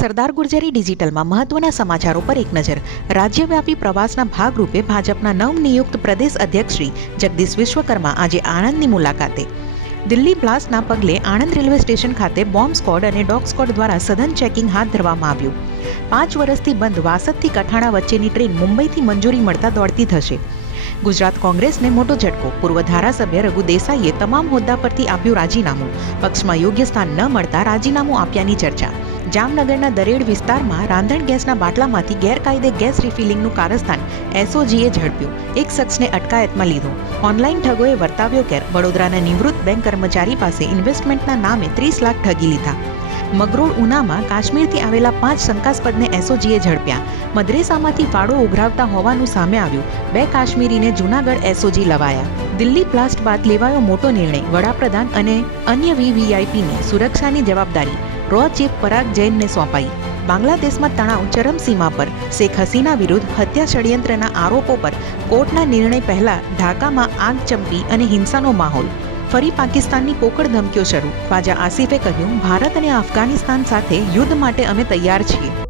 સરદાર ગુર્જરી ડિજિટલમાં મહત્વના સમાચારો પર એક નજર. રાજ્યવ્યાપી પ્રવાસના ભાગરૂપે ભાજપના નવનિયુક્ત પ્રદેશ અધ્યક્ષ શ્રી જગદીશ વિશ્વકર્મા આજે આણંદની મુલાકાતે. દિલ્હી બ્લાસ્ટના પગલે આણંદ રેલવે સ્ટેશન ખાતે બોમ્બ સ્કોડ અને ડોગ સ્કોડ દ્વારા સઘન ચેકિંગ હાથ ધરવામાં આવ્યું. પાંચ વર્ષથી બંધ વાસદથી કઠાણા વચ્ચેની ટ્રેન મુંબઈથી મંજૂરી મળતા દોડતી થશે. ગુજરાત કોંગ્રેસને મોટો ઝટકો. પૂર્વ ધારાસભ્ય રઘુ દેસાઈએ તમામ હોદ્દા પરથી આપ્યું રાજીનામું. પક્ષમાં યોગ્ય સ્થાન ન મળતા રાજીનામું આપ્યાની ચર્ચા. જામનગરના દરેડ વિસ્તારમાં રાંધણ ગેસના બાટલામાંથી ગેરકાયદે ગેસ રિફિલિંગનું કારસ્થાન એસઓજીએ ઝડપ્યું. એક શખ્સને અટકાયતમાં લીધો. ઓનલાઈન ઠગોએ વર્તાવ્યો કેર. વડોદરાના નિવૃત્ત બેંક કર્મચારી પાસે ઇન્વેસ્ટમેન્ટના નામે ત્રીસ લાખ ઠગી લીધા. મગરોળ ઉનામાં કાશ્મીરથી આવેલા પાંચ શંકાસ્પદને એસઓજીએ ઝડપ્યા. મદ્રેસામાંથી ફાળો ઉઘરાવતા હોવાનું સામે આવ્યું. બે કાશ્મીરીને જૂનાગઢ એસઓજી લવાયા. દિલ્હી બ્લાસ્ટ બાદ લેવાયો મોટો નિર્ણય. વડાપ્રધાન અને અન્ય વીવીઆઈપીની સુરક્ષાની જવાબદારી. રો ચીફ પરાગ જૈનને સોંપાઈ. બાંગ્લાદેશમાં તણાવ ચરમસીમા પર. શેખ હસીના વિરુદ્ધ હત્યા ષડયંત્રના આરોપો પર કોર્ટના નિર્ણય પહેલા ઢાકામાં આગ ચંપી અને હિંસાનો માહોલ. ફરી પાકિસ્તાનની પોકળ ધમકીઓ શરૂ. ખ્વાજા આસિફે કહ્યું, ભારત અને અફઘાનિસ્તાન સાથે યુદ્ધ માટે અમે તૈયાર છીએ.